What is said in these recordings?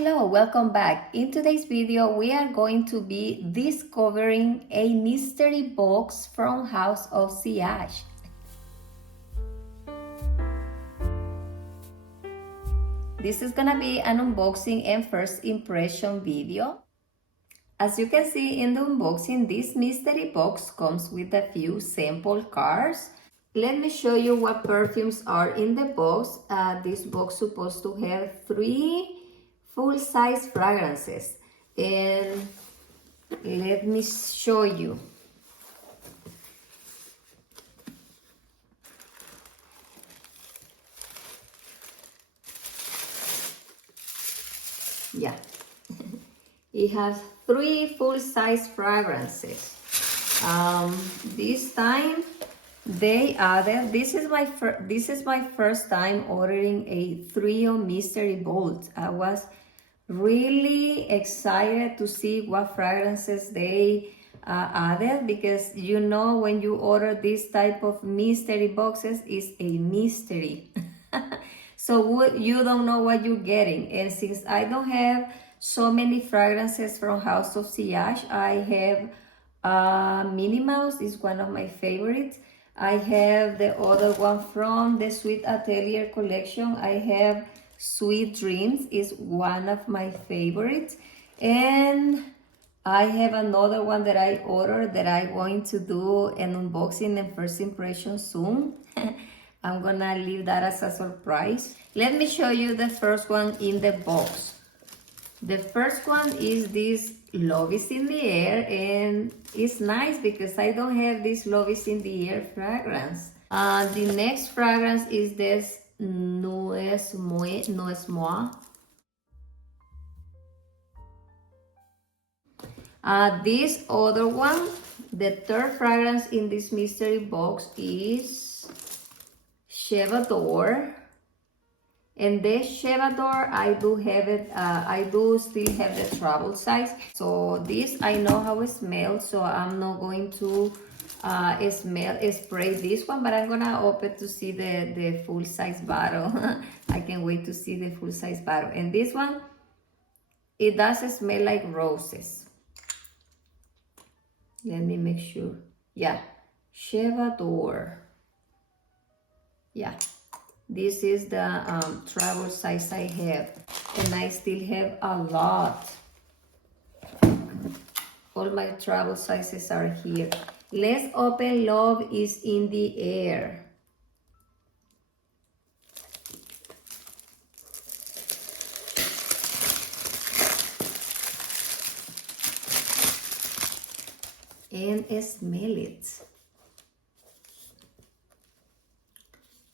Hello, welcome back. In today's video, we are going to be discovering a mystery box from House of Sillage. This is gonna be an unboxing and first impression video. As you can see in the unboxing, this mystery box comes with a few sample cards. Let me show you what perfumes are in the box. This box is supposed to have 3 full-size fragrances, and let me show you. Yeah, it has 3 full-size fragrances. This time they added, this is my first time ordering a trio mystery bolt. I was really excited to see what fragrances they added, because you know, when you order this type of mystery boxes, it's a mystery. So you don't know what you're getting. And since I don't have so many fragrances from House of Sillage, I have Minnie Mouse is one of my favorites. I have the other one from the Sweet Atelier collection. I have Sweet Dreams is one of my favorites. And I have another one that I ordered that I'm going to do an unboxing and first impression soon. I'm gonna leave that as a surprise. Let me show you the first one in the box. The first one is this Love is in the Air, and it's nice because I don't have this Love is in the Air fragrance. The next fragrance is this Nuez Moi. This other one, the third fragrance in this mystery box is Chevador. And this Chevador, I do have it, I do still have the travel size. So this, I know how it smells, so I'm not going to spray this one, but I'm gonna open to see the full size bottle. I can't wait to see the full size bottle. And this one, it does smell like roses. Let me make sure. Yeah, Chevador. Yeah. This is the travel size I have, and I still have a lot. All my travel sizes are here. Let's open Love is in the Air. And smell it.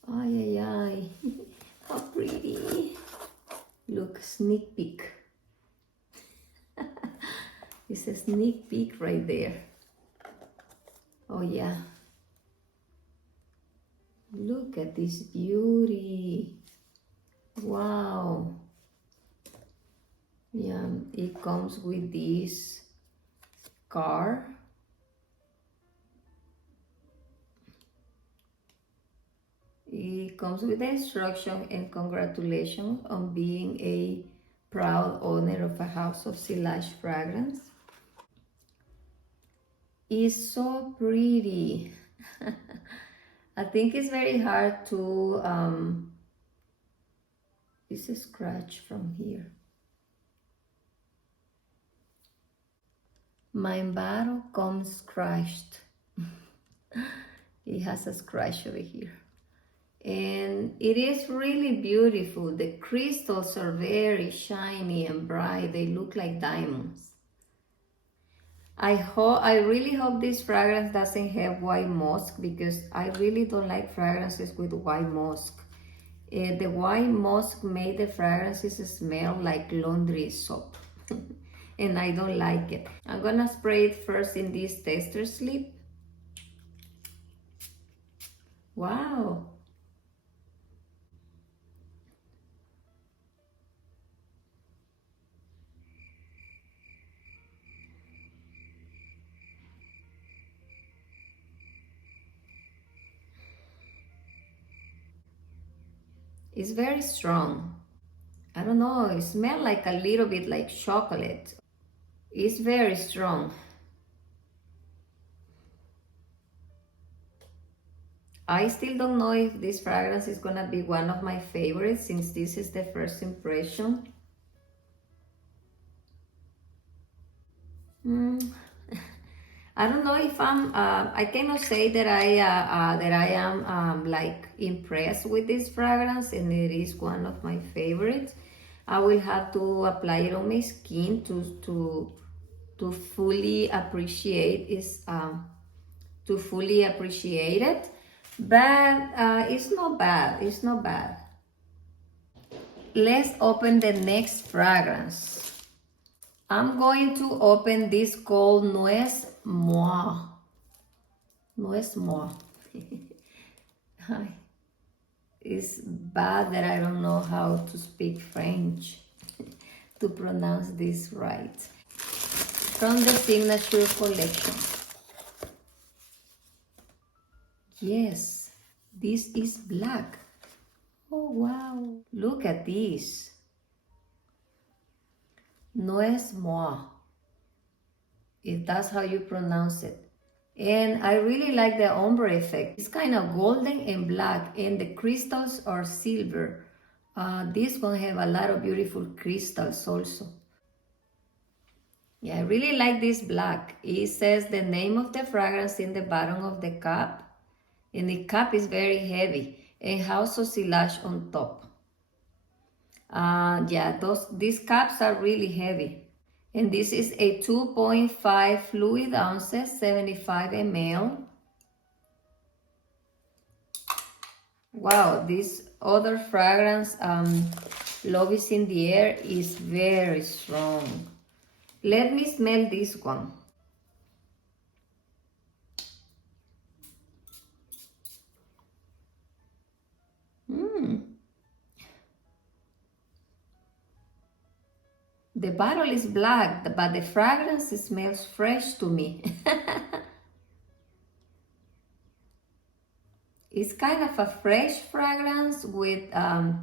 Ay, ay, ay. How pretty. Look, sneak peek. It's a sneak peek right there. Oh, yeah. Look at this beauty. Wow. Yeah, it comes with this card. It comes with the instruction and congratulations on being a proud owner of a House of Sillage fragrance. It's so pretty. I think it's very hard to, it's a scratch from here. My bottle comes scratched. It has a scratch over here. And it is really beautiful. The crystals are very shiny and bright. They look like diamonds. I really hope this fragrance doesn't have white musk, because I really don't like fragrances with white musk. The white musk made the fragrances smell like laundry soap. And I don't like it. I'm gonna spray it first in this tester slip. Wow. It's very strong. I don't know, it smells like a little bit like chocolate. It's very strong. I still don't know if this fragrance is gonna be one of my favorites since this is the first impression. I don't know if I cannot say that I am like impressed with this fragrance, and it is one of my favorites. I will have to apply it on my skin to fully appreciate it. But it's not bad. It's not bad. Let's open the next fragrance. I'm going to open this called Nuez Moi. Nuez Moi. It's bad that I don't know how to speak French to pronounce this right. From the Signature Collection. Yes, this is black. Oh wow, look at this. Nuez Moi, if that's how you pronounce it. And I really like the ombre effect. It's kind of golden and black, and the crystals are silver. This one have a lot of beautiful crystals also. Yeah, I really like this black. It says the name of the fragrance in the bottom of the cup, and the cup is very heavy and House of Sillage on top. Yeah, these cups are really heavy. And this is a 2.5 fluid ounces, 75 ml. Wow, this other fragrance, Love is in the Air, is very strong. Let me smell this one. The bottle is black, but the fragrance smells fresh to me. It's kind of a fresh fragrance with a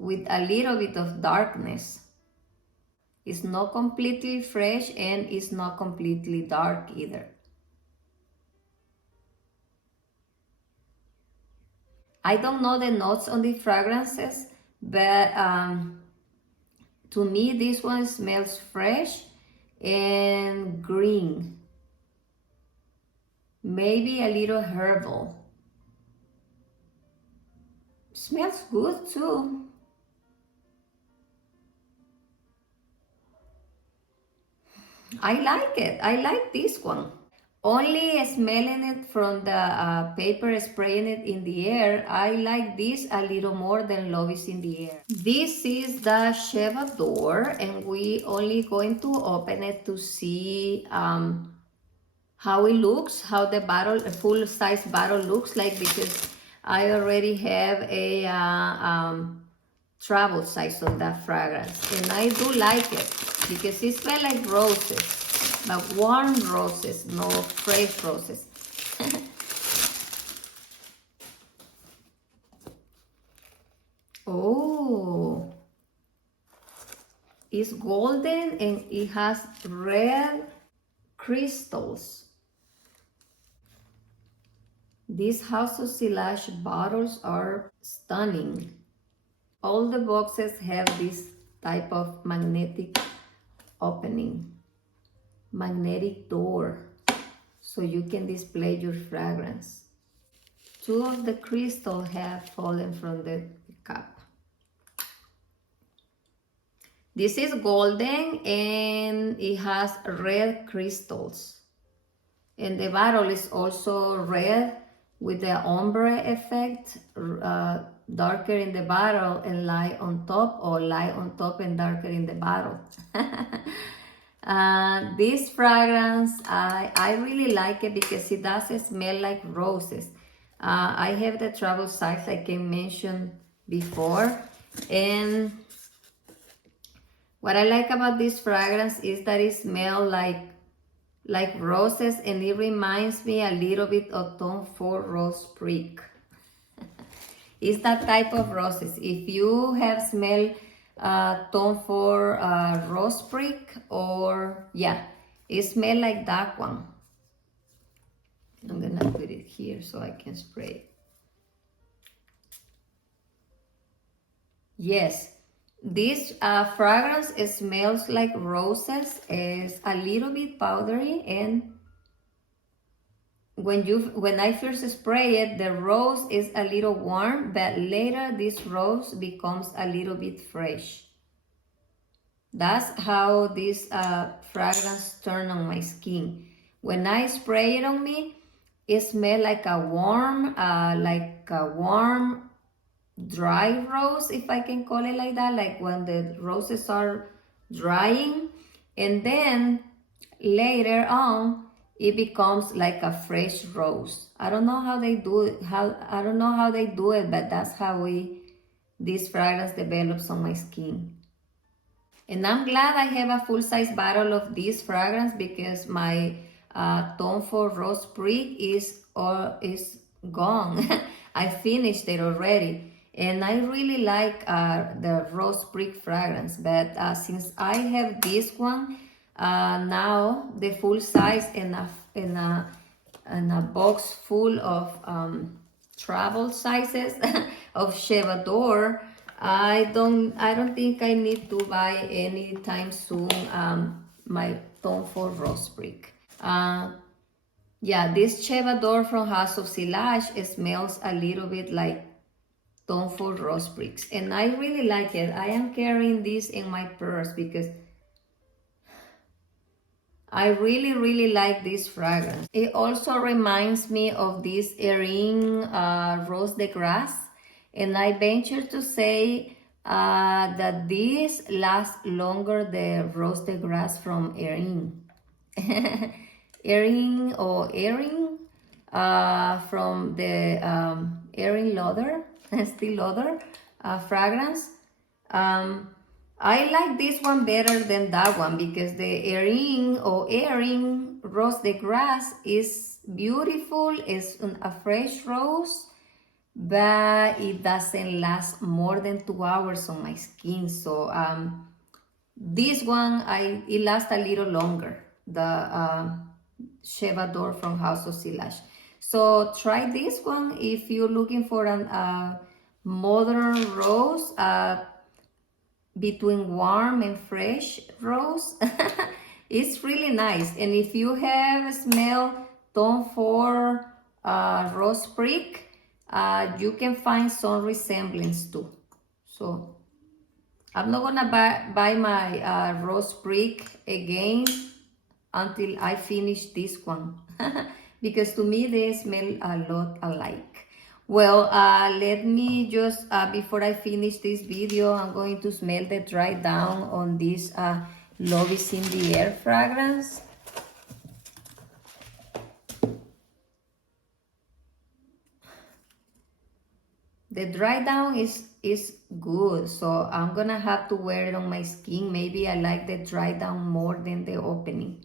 little bit of darkness. It's not completely fresh and it's not completely dark either. I don't know the notes on the fragrances, but to me this one smells fresh and green. Maybe a little herbal. Smells good too. I like it. I like this one. Only smelling it from the paper, spraying it in the air, I like this a little more than Love is in the Air. This is the Chevador, and we only going to open it to see how it looks, how the bottle, a full-size bottle looks like, because I already have a travel size on that fragrance, and I do like it because it smells like roses. But warm roses, no fresh roses. Oh, it's golden and it has red crystals. These House of Sillage bottles are stunning. All the boxes have this type of magnetic opening. Magnetic door, so you can display your fragrance. Two of the crystals have fallen from the cup. This is golden and it has red crystals. And the bottle is also red with the ombre effect, darker in the bottle and light on top, or light on top and darker in the bottle. This fragrance, I really like it because it does smell like roses. I have the travel size like I mentioned before, and what I like about this fragrance is that it smells like roses, and it reminds me a little bit of Tom Ford Rose Prick. It's that type of roses. If you have smelled Tom Ford rose prick, or yeah, it smells like that one. I'm gonna put it here so I can spray. Yes, this fragrance, it smells like roses. It's a little bit powdery, and when I first spray it, the rose is a little warm, but later this rose becomes a little bit fresh. That's how this fragrance turn on my skin. When I spray it on me, it smells like a warm, dry rose, if I can call it like that, like when the roses are drying, and then later on it becomes like a fresh rose. I don't know how they do it, but that's how this fragrance develops on my skin. And I'm glad I have a full-size bottle of this fragrance, because my Tom Ford Rose Prick is gone. I finished it already. And I really like the Rose Prick fragrance. But since I have this one, now the full size in a box full of travel sizes of Chevador, I don't think I need to buy anytime soon my Tom Ford Rose Prick. Yeah, this Chevador from House of Sillage, it smells a little bit like Tom Ford Rose Pricks, and I really like it. I am carrying this in my purse because I really like this fragrance. It also reminds me of this Erin Rose de Grasse, and I venture to say that this lasts longer the Rose de Grasse from Erin. Erin from the Erin Lauder, Still Lauder fragrance. I like this one better than that one, because the Erin Rose de Grasse is beautiful. It's a fresh rose, but it doesn't last more than 2 hours on my skin. So this one, it lasts a little longer, the Chevador from House of Sillage. So try this one if you're looking for a modern rose, between warm and fresh rose. It's really nice. And if you have smelled Tom Ford Rose Prick, you can find some resemblance too. So I'm not gonna buy my Rose Prick again until I finish this one, because to me they smell a lot alike. Well, let me just, before I finish this video, I'm going to smell the dry down on this Love is in the Air fragrance. The dry down is good, so I'm gonna have to wear it on my skin. Maybe I like the dry down more than the opening.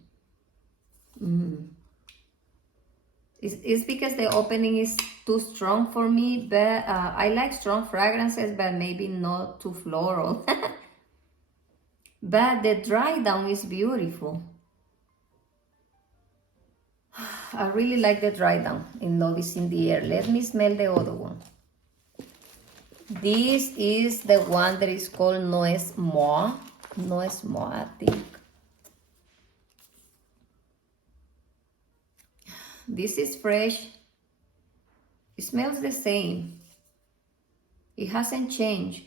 It's because the opening is too strong for me, but I like strong fragrances, but maybe not too floral. But the dry down is beautiful. I really like the dry down in Love is in the Air. Let me smell the other one. This is the one that is called Noes Moi. Noes Moi, I think. This is fresh. It smells the same. It hasn't changed.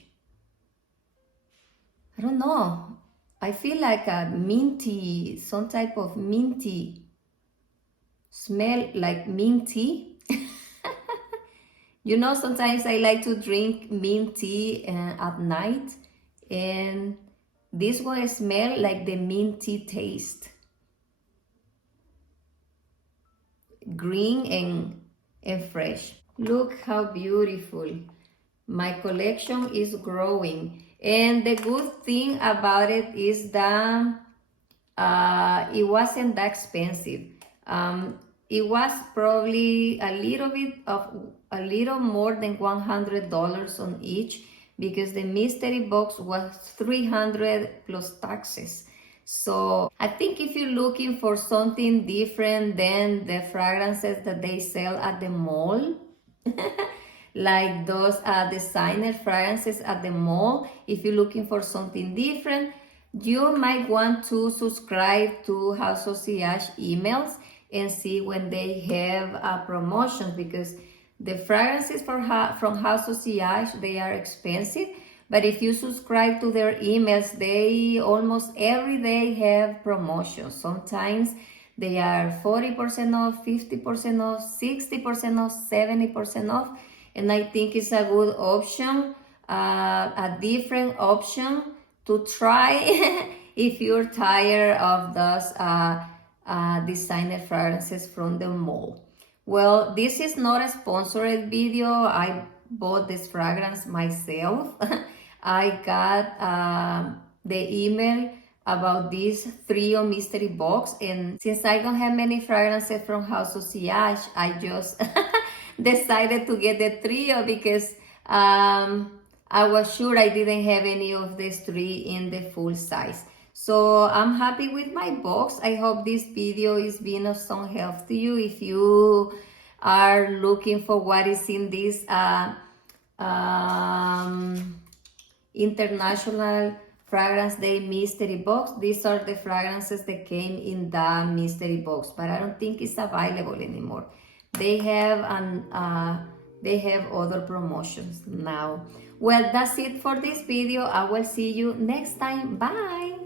I don't know. I feel like a minty, some type of minty smell, like mint tea. You know, sometimes I like to drink mint tea at night, and this one smells like the mint tea taste. Green and fresh. Look how beautiful. My collection is growing. And the good thing about it is that it wasn't that expensive. it was probably a little more than $100 on each, because the mystery box was $300 plus taxes. So I think if you're looking for something different than the fragrances that they sell at the mall, like those designer fragrances at the mall, if you're looking for something different, you might want to subscribe to House of Sillage emails and see when they have promotions, because the fragrances from House of Sillage, they are expensive. But if you subscribe to their emails, they almost every day have promotions. Sometimes they are 40% off, 50% off, 60% off, 70% off. And I think it's a good option, a different option to try if you're tired of those designer fragrances from the mall. Well, this is not a sponsored video. I bought this fragrance myself. I got the email about this trio mystery box, and since I don't have many fragrances from House of Sillage, I just decided to get the trio because I was sure I didn't have any of these three in the full size. So I'm happy with my box. I hope this video is being of some help to you if you are looking for what is in this International Fragrance Day mystery box. These are the fragrances that came in the mystery box, but I don't think it's available anymore. They have other promotions now. Well, that's it for this video. I will see you next time. Bye.